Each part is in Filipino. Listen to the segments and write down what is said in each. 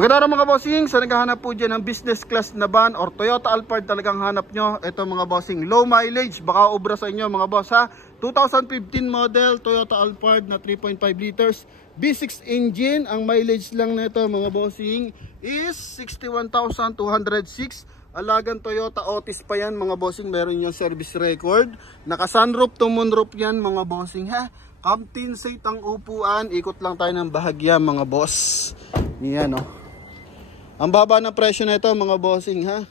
Magandang araw mga bossing, sa naghahanap po dyan ng business class na van or Toyota Alphard talagang hanap nyo. Ito mga bossing, low mileage, baka obra sa inyo mga boss ha. 2015 model Toyota Alphard na 3.5 liters, V6 engine. Ang mileage lang nito mga bossing is 61,206. Alagan Toyota Otis pa yan mga bossing, meron yung service record. Naka sunroof to moonroof yan mga bossing ha. Captain seat ang upuan, ikot lang tayo ng bahagya mga boss. Yan o. Ang baba ng presyo na ito mga bossing ha.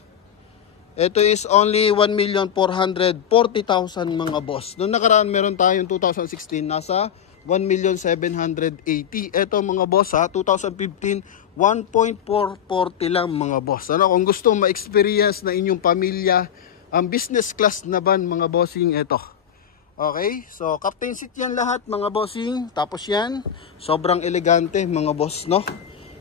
Ito is only 1,440,000 mga boss. Noong nakaraan meron tayong 2016 nasa 1,780,000. Ito mga boss ha, 2015 1,440 lang mga boss. Ano, kung gusto ma-experience na inyong pamilya ang business class na van mga bossing, ito. Okay, so captain seat yan lahat mga bossing. Tapos yan, sobrang elegante mga boss no.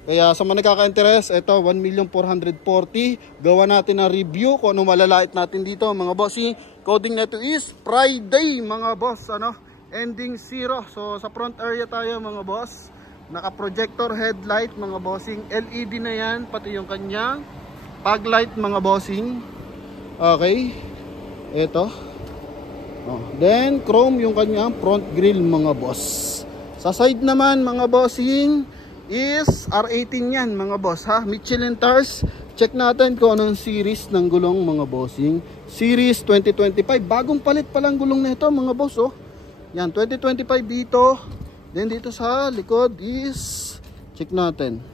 Kaya sa mga nagkaka-interest, ito 1,440,000. Gawa natin ng review kung ano malalait natin dito mga bossing. Coding nito is Friday mga boss, ano? Ending 0. So sa front area tayo mga boss. Naka-projector headlight mga bossing. LED na yan, pati yung kanyang fog light mga bossing. Okay. Ito. Oh. Then chrome yung kanyang front grille mga boss. Sa side naman mga bossing is R18 yan mga boss ha. Michelin tires. Check natin kung anong series ng gulong mga bossing. Series 2025. Bagong palit palang gulong na ito mga boss oh. Yan 2025 dito. Then dito sa likod is check natin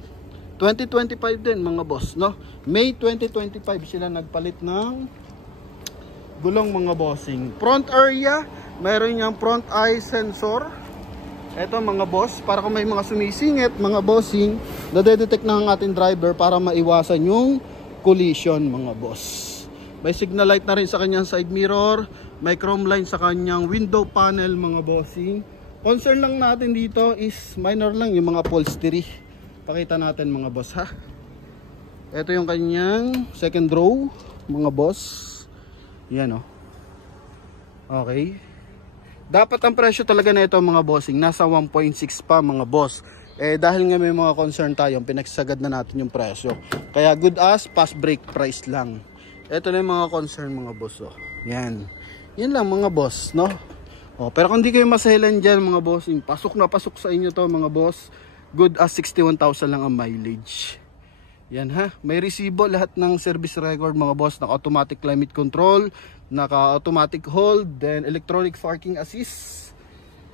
2025 din mga boss no. May 2025 sila nagpalit ng gulong mga bossing. Front area, mayroon yung front eye sensor. Ito mga boss, para kung may mga sumisingit mga bossing, nadedetect na ang ating driver para maiwasan yung collision mga boss. May signal light na rin sa kanyang side mirror, may chrome line sa kanyang window panel mga bossing. Concern lang natin dito is minor lang yung mga upholstery. Pakita natin mga boss ha. Ito yung kanyang second row mga boss. Yan o. Okay. Dapat ang presyo talaga na ito mga bossing nasa 1.6 pa mga boss. Eh dahil nga may mga concern tayo, pinagsagad na natin yung presyo. Kaya good as fast break price lang. Ito na yung mga concern mga boss oh. Yan. Yan lang mga boss no. Oh, pero kung di kayo maselan dyan mga bossing, pasok na pasok sa inyo to mga boss. Good as 61,000 lang ang mileage. Yan ha, may resibo lahat ng service record mga boss. Naka automatic climate control, naka automatic hold, then electronic parking assist.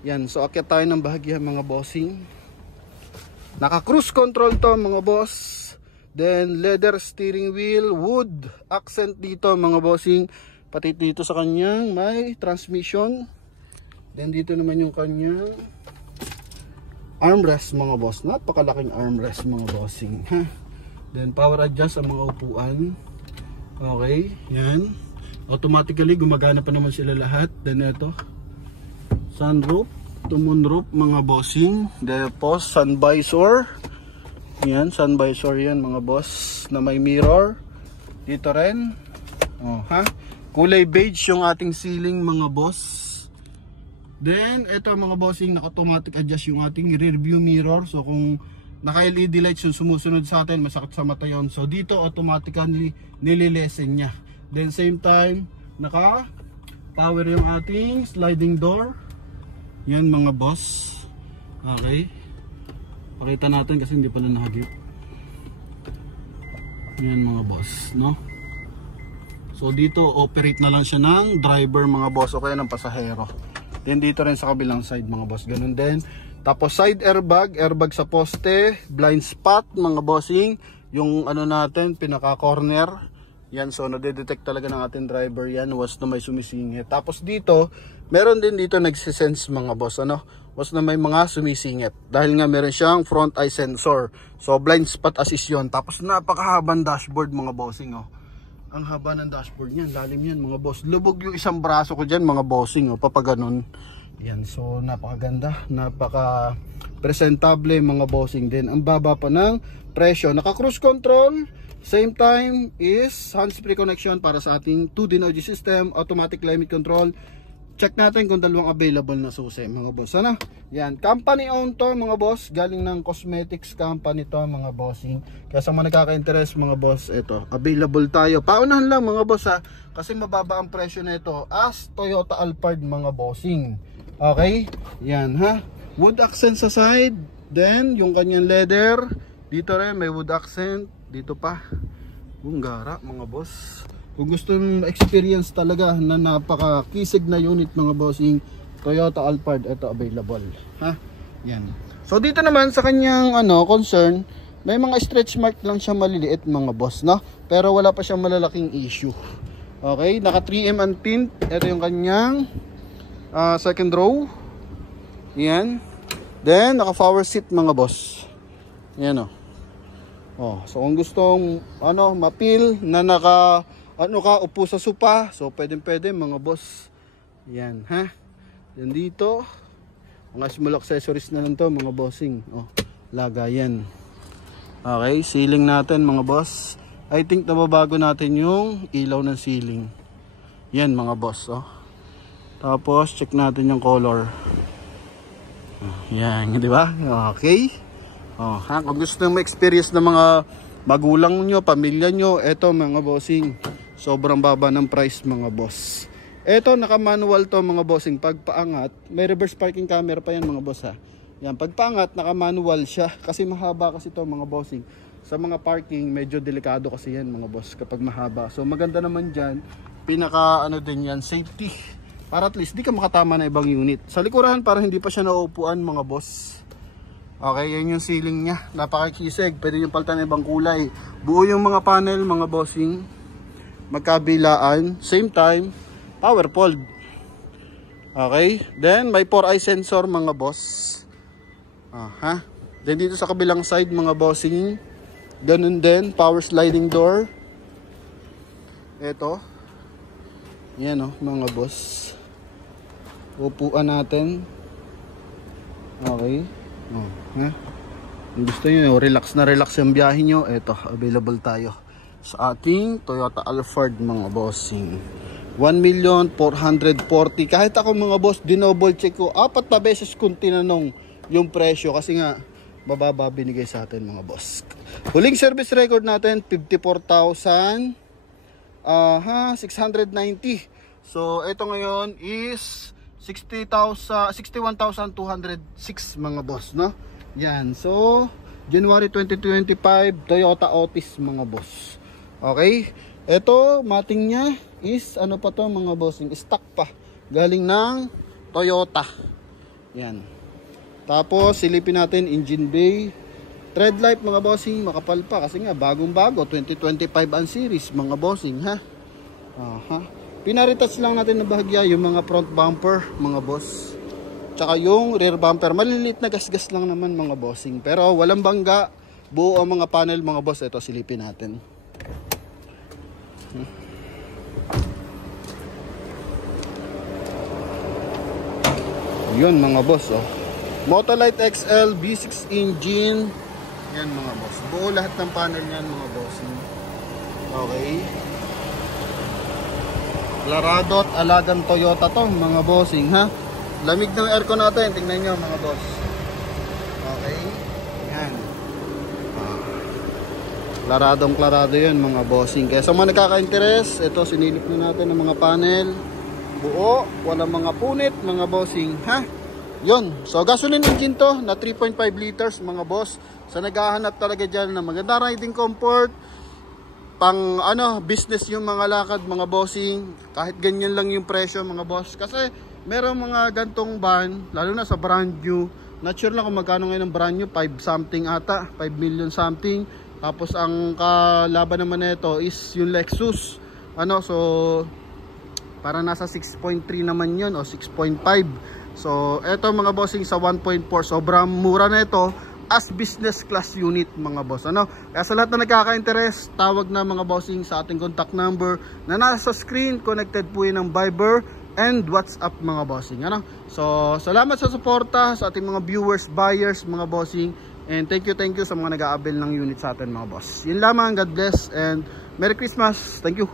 Yan, so akyat tayo ng bahagya mga bossing. Naka cruise control to mga boss. Then leather steering wheel, wood accent dito mga bossing. Pati dito sa kanyang may transmission. Then dito naman yung kanyang armrest mga boss. Napakalaking armrest mga bossing ha. Then power adjust ang mga upuan. Okay, yan. Automatically gumagana pa naman sila lahat. Then ito, sunroof to moonroof mga bossing. Then po sun visor. Yan, sun visor yan mga boss na may mirror. Dito rin. Oh, ha? Kulay beige yung ating ceiling mga boss. Then ito mga bossing, naka-automatic adjust yung ating rear view mirror. So kung naka-LED lights yung sumusunod sa atin, masakit sa mata yun. So dito automatically nililesen niya. Then same time, naka-power yung ating sliding door. Yan mga boss. Okay. Pakita natin kasi hindi pa na nahagip. Yan mga boss, no? So dito operate na lang siya ng driver mga boss o kaya ng pasahero. Then dito rin sa kabilang side mga boss, ganun din. Tapos side airbag, airbag sa poste, blind spot mga bossing, yung ano natin, pinaka corner. Yan, so nade-detect talaga ng ating driver yan once na may sumisingit. Tapos dito, meron din dito nagsisense mga boss, ano, once na may mga sumisingit. Dahil nga meron siyang front eye sensor. So blind spot assist yun. Tapos napakahabang dashboard mga bossing oh. Ang haba ng dashboard niyan, lalim yan mga boss. Lubog yung isang braso ko dyan mga bossing oh, papaganon. Yan, so napakaganda, napaka presentable mga bossing din. Ang baba pa ng presyo. Naka cruise control, same time is hands-free connection para sa ating 2D audio system, automatic climate control, check natin kung dalawang available na susi mga boss. Ano? Yan, company owned to mga boss, galing ng cosmetics company to mga bossing. Kaya sa mga nakaka-interest mga boss, ito, available tayo. Paunahan lang mga boss ha, kasi mababa ang presyo na ito as Toyota Alphard mga bossing. Okay? Yan ha. Wood accent sa side, then yung kanyang leather, dito rin may wood accent, dito pa. Bunggara mga boss. Kung gusto nyo experience talaga na napaka-kisig na unit mga bossing, Toyota Alphard, ito available. Ha? Yan. So dito naman sa kanyang concern, may mga stretch mark lang siya maliliit mga boss, no? Pero wala pa siyang malalaking issue. Okay, naka 3M ang tint. Ito yung kanyang second row. Yan. Then naka power seat mga boss. Yan o. Oh, so kung gustong mapil na naka upo sa sopa, so pwede mga boss. Yan ha. Yan dito, mga small accessories na lang to mga bossing. Oh, lagayan. Okay, ceiling natin mga boss. I think nababago natin yung ilaw ng ceiling. Yan mga boss. Oh. Tapos check natin yung color. Yan, di ba? Okay. Oh, ha, kung gusto nyo ma-experience ng mga magulang nyo, pamilya nyo, eto mga bossing, sobrang baba ng price mga boss. Eto, naka-manual to mga bossing. Pag paangat, may reverse parking camera pa yan mga boss ha. Yan, pag paangat, naka-manual siya. Kasi mahaba kasi to mga bossing. Sa mga parking, medyo delikado kasi yan mga boss kapag mahaba. So maganda naman dyan, pinaka din yan, safety. Para at least di ka makatama na ibang unit. Sa likuran, para hindi pa siya nauupuan mga boss. Okay, yan yung ceiling niya. Napakakisig. Pwede yung palitan ng ibang kulay. Buo yung mga panel, mga bossing. Magkabilaan. Same time, power fold. Okay. Then, may 4-eye sensor, mga boss. Then, dito sa kabilang side, mga bossing. Ganun din. Power sliding door. Ito. Yan mga boss. Upuan natin. Okay. Kung gusto nyo, relax na relax yung biyahe nyo, eto, available tayo sa ating Toyota Alphard mga bossing. 1,440,000. Kahit ako mga boss, dinoble check ko 4 na beses kung tinanong yung presyo kasi nga bababa binigay sa atin mga boss. Huling service record natin 54,690. So ito ngayon is 61,206 mga boss, no? Yan. So, January 2025, Toyota Otis mga boss. Okay? Ito, mating niya is pa to mga bossing? Stock pa. Galing ng Toyota. Yan. Tapos, silipin natin engine bay. Tread light mga bossing, makapal pa kasi nga bagong-bago, 2025 ang series mga bossing, ha? Pinaretouch lang natin na bahagya yung mga front bumper mga boss, tsaka yung rear bumper, maliliit na gasgas lang naman mga bossing, pero walang bangga, buo ang mga panel mga boss. Ito, silipin natin. Yun mga boss, Motolite XL V6 engine. Yan mga boss, buo lahat ng panel yan mga bossing. Okay, Larado at alagang Toyota to mga bossing, ha. Lamig ng aircon natin, tingnan nyo mga boss. Okay, yan. Klaradong klarado yun mga bossing. Kaya sa mga nakaka-interest, ito sinilip na natin ng mga panel. Buo, walang mga punit mga bossing, ha. Yun, so gasoline engine to na 3.5 liters mga boss. Sa naghahanap talaga dyan na maganda riding comfort, pang business yung mga lakad mga bossing, kahit ganyan lang yung presyo mga boss. Kasi meron mga gantong van, lalo na sa brand new, not sure lang kung magkano ngayon ang brand new, 5 something ata, 5 million something. Tapos ang kalaban naman nito is yung Lexus, so para nasa 6.3 naman yun o 6.5. So eto mga bossing sa 1.4, sobrang mura na ito as business class unit mga boss, Kaya sa lahat na nagkaka-interest, tawag na mga bossing sa ating contact number na nasa screen. Connected po yun ng Viber and WhatsApp mga bossing, So salamat sa suporta sa ating mga viewers, buyers mga bossing, and thank you sa mga nag-aabil ng unit sa atin mga boss. Yun lamang, God bless and Merry Christmas. Thank you.